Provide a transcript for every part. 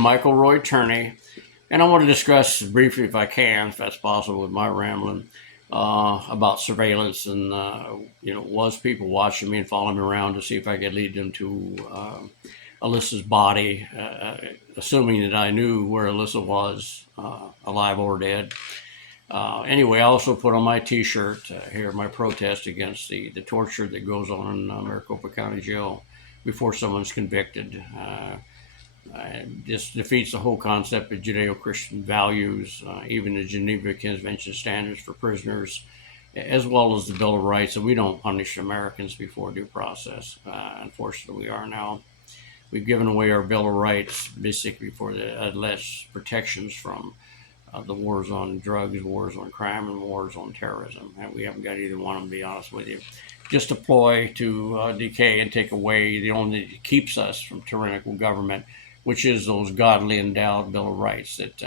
Michael Roy Turney, and I want to discuss briefly, if I can, if that's possible, with my rambling about surveillance and was people watching me and following me around to see if I could lead them to Alyssa's body, assuming that I knew where Alyssa was, alive or dead. Anyway, I also put on my T-shirt here my protest against the torture that goes on in Maricopa County Jail before someone's convicted. This defeats the whole concept of Judeo-Christian values, even the Geneva Convention standards for prisoners, as well as the Bill of Rights. And we don't punish Americans before due process. Unfortunately, we are now. We've given away our Bill of Rights basically for the alleged protections from the wars on drugs, wars on crime, and wars on terrorism. And we haven't got either one of them, to be honest with you. Just a ploy to decay and take away the only thing that keeps us from tyrannical government, which is those godly endowed Bill of Rights that,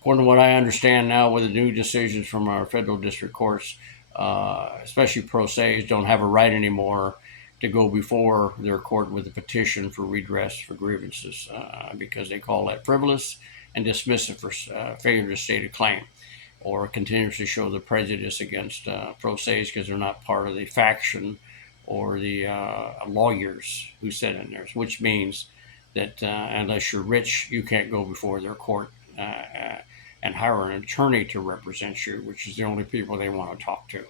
according to what I understand now with the new decisions from our federal district courts, especially pro se's, don't have a right anymore to go before their court with a petition for redress for grievances because they call that frivolous and dismiss it for failure to state a claim, or continuously show the prejudice against pro se's because they're not part of the faction or the lawyers who sit in there, which means that unless you're rich, you can't go before their court and hire an attorney to represent you, which is the only people they want to talk to.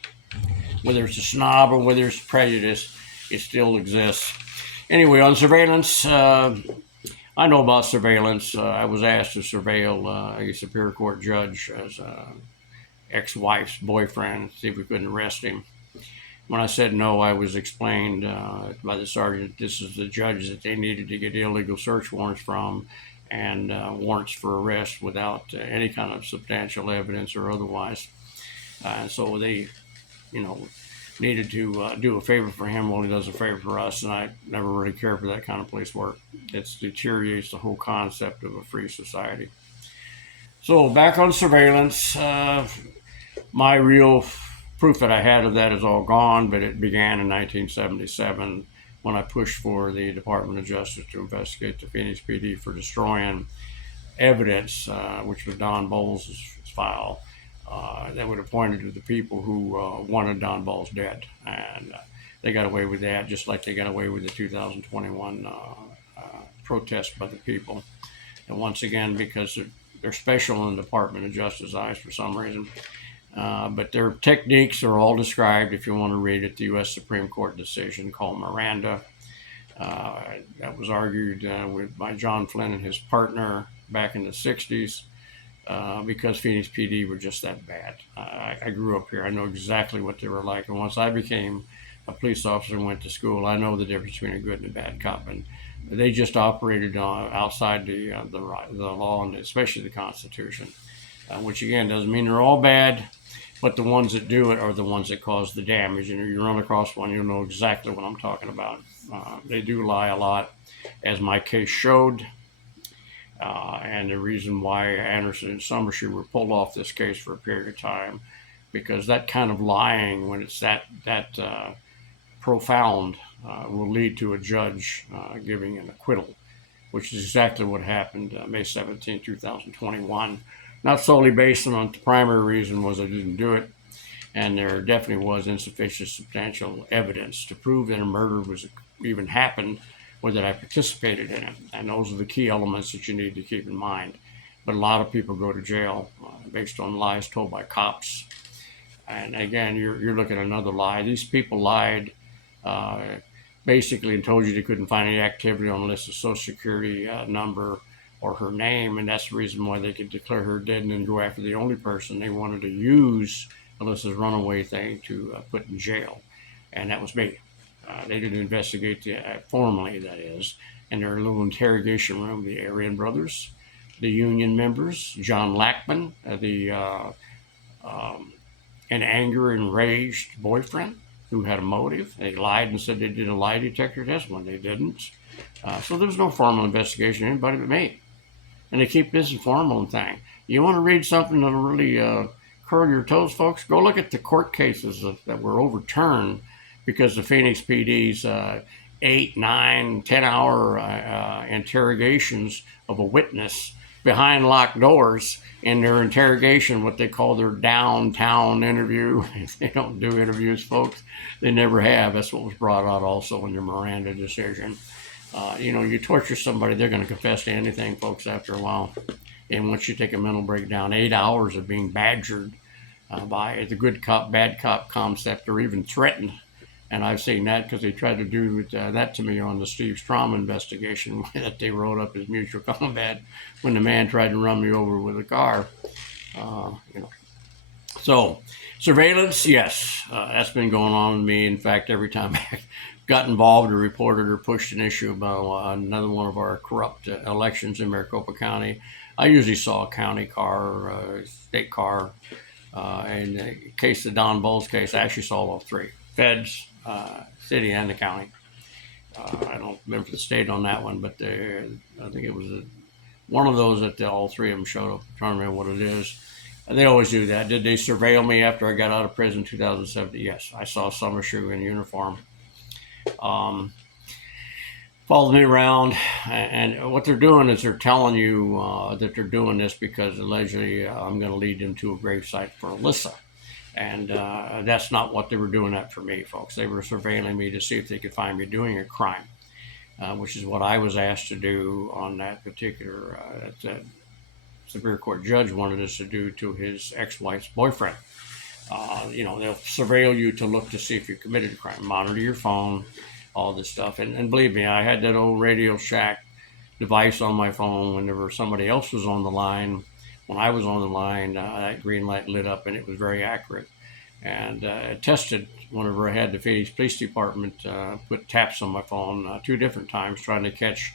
Whether it's a snob or whether it's prejudice, it still exists. Anyway, on surveillance, I know about surveillance. I was asked to surveil a Superior Court judge as ex-wife's boyfriend, see if we couldn't arrest him. When I said no, I was explained by the sergeant this is the judge that they needed to get illegal search warrants from and warrants for arrest without any kind of substantial evidence or otherwise. And so they, needed to do a favor for him while he does a favor for us, and I never really care for that kind of police work. It deteriorates the whole concept of a free society. So back on surveillance, my real proof that I had of that is all gone, but it began in 1977 when I pushed for the Department of Justice to investigate the Phoenix PD for destroying evidence, which was Don Bowles' file, that would have pointed to the people who wanted Don Bowles dead. And they got away with that, just like they got away with the 2021 protest by the people. And once again, because they're special in the Department of Justice's eyes for some reason. But their techniques are all described, if you want to read it, the U.S. Supreme Court decision called Miranda. That was argued by John Flynn and his partner back in the 60s. Because Phoenix PD were just that bad. I grew up here. I know exactly what they were like. And once I became a police officer and went to school, I know the difference between a good and a bad cop. And they just operated outside the law and especially the Constitution, which again doesn't mean they're all bad, but the ones that do it are the ones that cause the damage. And if you run across one, you'll know exactly what I'm talking about. They do lie a lot, as my case showed. And the reason why Anderson and Summershoe were pulled off this case for a period of time, because that kind of lying, when it's that profound, will lead to a judge giving an acquittal, which is exactly what happened May 17, 2021. Not solely based on the primary reason was I didn't do it, and there definitely was insufficient substantial evidence to prove that a murder was even happened, or that I participated in it. And those are the key elements that you need to keep in mind. But a lot of people go to jail based on lies told by cops. And again, you're looking at another lie. These people lied basically and told you they couldn't find any activity on Alyssa's social security number or her name, and that's the reason why they could declare her dead and then go after the only person they wanted to use Alyssa's runaway thing to put in jail, and that was me. They didn't investigate formally, that is, in their little interrogation room, the Aryan brothers, the union members, John Lackman, an anger enraged boyfriend who had a motive. They lied and said they did a lie detector test when they didn't. So there's no formal investigation of anybody but me. And they keep this informal thing. You want to read something that'll really curl your toes, folks? Go look at the court cases that were overturned because the Phoenix PD's 8, 9, 10-hour interrogations of a witness behind locked doors in their interrogation, what they call their downtown interview. They don't do interviews, folks. They never have. That's what was brought out also in the Miranda decision. You torture somebody, they're going to confess to anything, folks, after a while. And once you take a mental breakdown, 8 hours of being badgered by the good cop, bad cop concept, or even threatened. And I've seen that because they tried to do that to me on the Steve Strom investigation that they wrote up as mutual combat when the man tried to run me over with a car. So surveillance, yes, that's been going on with me. In fact, every time I got involved or reported or pushed an issue about another one of our corrupt elections in Maricopa County, I usually saw a county car or a state car. In the case of Don Bowles' case, I actually saw all three: feds, city, and the county. I don't remember the state on that one, but I think it was one of those that all three of them showed up. I'm trying to remember what it is. And they always do that. Did they surveil me after I got out of prison in 2007? Yes, I saw Summershoe in uniform. Followed me around, and what they're doing is they're telling you that they're doing this because allegedly I'm going to lead them to a gravesite for Alyssa. And that's not what they were doing that for me, folks. They were surveilling me to see if they could find me doing a crime, which is what I was asked to do on that particular that Superior Court judge wanted us to do to his ex-wife's boyfriend. They'll surveil you to look to see if you committed a crime, monitor your phone, all this stuff. And believe me, I had that old Radio Shack device on my phone whenever somebody else was on the line. When I was on the line, that green light lit up, and it was very accurate. And it tested whenever I had the Phoenix Police Department put taps on my phone 2 different times trying to catch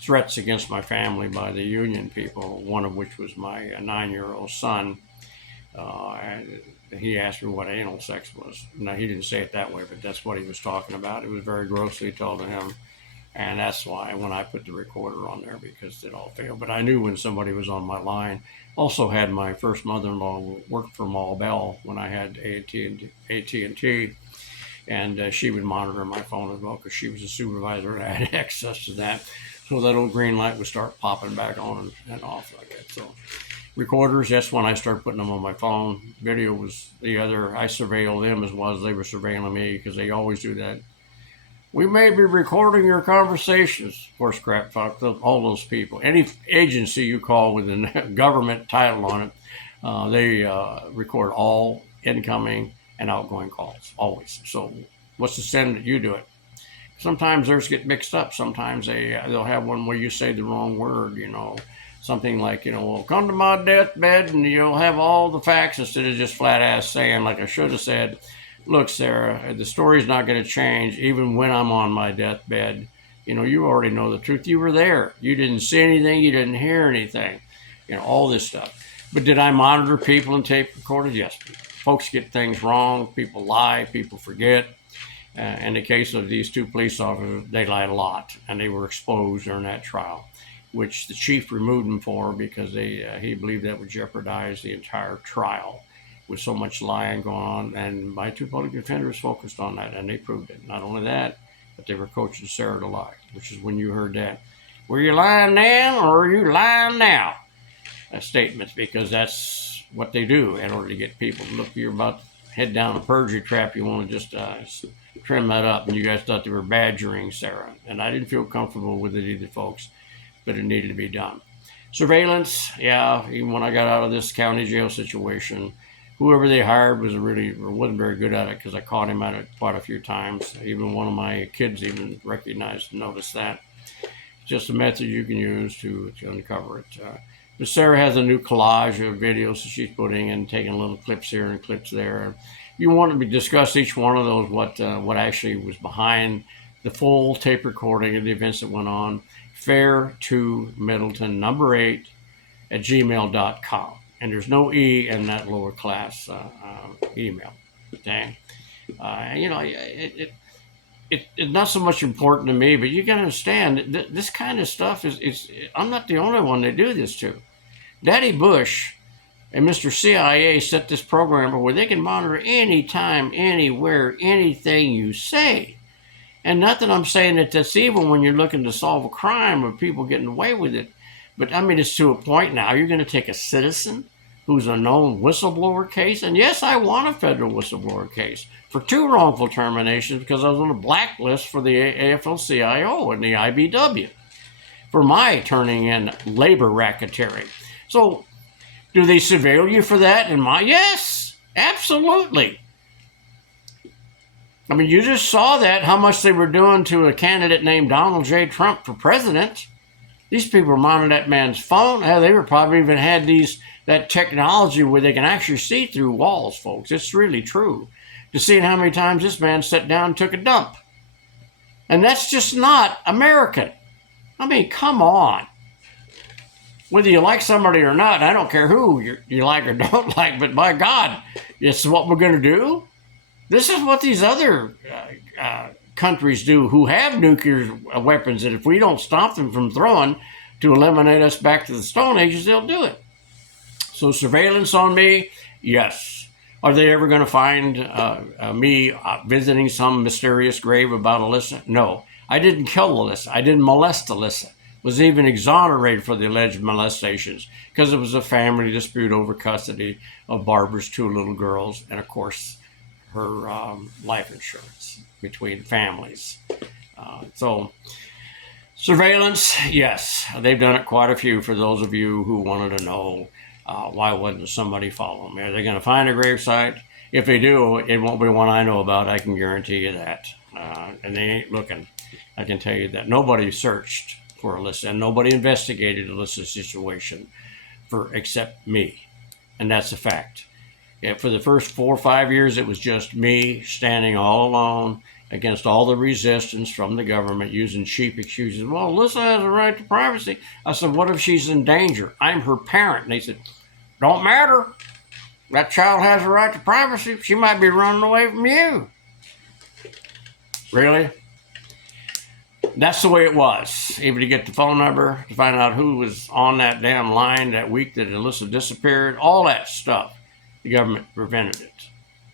threats against my family by the union people, one of which was my 9-year-old son. And he asked me what anal sex was. Now, he didn't say it that way, but that's what he was talking about. It was very grossly told to him. And that's why when I put the recorder on there, because it all failed. But I knew when somebody was on my line. Also had my first mother-in-law work for Ma Bell when I had AT&T. And she would monitor my phone as well because she was a supervisor and I had access to that. So that old green light would start popping back on and off like that. So recorders, that's when I started putting them on my phone. Video was the other. I surveilled them as well as they were surveilling me because they always do that. We may be recording your conversations. Of course, crap, fuck, all those people. Any agency you call with a government title on it, they record all incoming and outgoing calls, always. So what's the sin that you do it? Sometimes theirs get mixed up. Sometimes they'll have one where you say the wrong word, something like, well, come to my deathbed and you'll have all the facts instead of just flat ass saying, like I should have said, look, Sarah, the story's not going to change even when I'm on my deathbed. You already know the truth. You were there. You didn't see anything. You didn't hear anything. All this stuff. But did I monitor people and tape recorded? Yes. Folks get things wrong. People lie. People forget. In the case of these 2 police officers, they lied a lot, and they were exposed during that trial, which the chief removed them for because he believed that would jeopardize the entire trial with so much lying going on. And my 2 public defenders focused on that, and they proved it. Not only that, but they were coaching Sarah to lie, which is when you heard that. Were you lying then, or are you lying now? Statements, because that's what they do in order to get people to look. You're about to head down a perjury trap. You want to just trim that up, and you guys thought they were badgering Sarah, and I didn't feel comfortable with it either, folks, but it needed to be done. Surveillance, yeah, even when I got out of this county jail situation, whoever they hired wasn't very good at it because I caught him at it quite a few times. Even one of my kids even recognized and noticed that. It's just a method you can use to uncover it. But Sarah has a new collage of videos that she's putting and taking little clips here and clips there. You want to discuss each one of those, what actually was behind the full tape recording of the events that went on. fair2middleton 8 at gmail.com. And there's no E in that lower class email. Okay? It's not so much important to me, but you got to understand this kind of stuff I'm not the only one they do this to. Daddy Bush and Mr. CIA set this program where they can monitor anytime, anywhere, anything you say. And not that I'm saying that that's evil when you're looking to solve a crime or people getting away with it. But I mean, it's to a point now. You're going to take a citizen who's a known whistleblower case. And yes, I won a federal whistleblower case for 2 wrongful terminations because I was on a blacklist for the AFL-CIO and the IBW for my turning in labor racketeering. So do they surveil you for that? Yes, absolutely. I mean, you just saw that, how much they were doing to a candidate named Donald J. Trump for president. These people were monitoring that man's phone. Hell, they were probably even had that technology where they can actually see through walls, folks. It's really true. To see how many times this man sat down and took a dump. And that's just not American. I mean, come on. Whether you like somebody or not, I don't care who you like or don't like, but by God, it's what we're going to do. This is what these other countries do who have nuclear weapons, that if we don't stop them from throwing to eliminate us back to the Stone Ages, they'll do it. So surveillance on me, yes. Are they ever going to find me visiting some mysterious grave about Alyssa? No. I didn't kill Alyssa. I didn't molest Alyssa. Was even exonerated for the alleged molestations because it was a family dispute over custody of Barbara's 2 little girls and, of course, her life insurance between families. So surveillance, yes, they've done it quite a few. For those of you who wanted to know why wasn't somebody following me? Are they going to find a gravesite? If they do, it won't be one I know about. I can guarantee you that. And they ain't looking. I can tell you that. Nobody searched for Alyssa, and nobody investigated Alyssa's situation except me. And that's a fact. For the first 4 or 5 years, it was just me standing all alone against all the resistance from the government, using cheap excuses. Well, Alyssa has a right to privacy. I said, what if she's in danger? I'm her parent. And they said, don't matter. That child has a right to privacy. She might be running away from you. Really? That's the way it was. Even to get the phone number, to find out who was on that damn line that week that Alyssa disappeared, all that stuff. The government prevented it.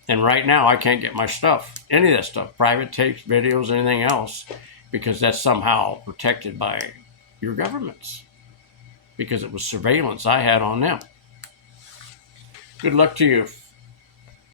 And right now, I can't get my stuff, any of that stuff, private tapes, videos, anything else, because that's somehow protected by your governments, because it was surveillance I had on them. Good luck to you.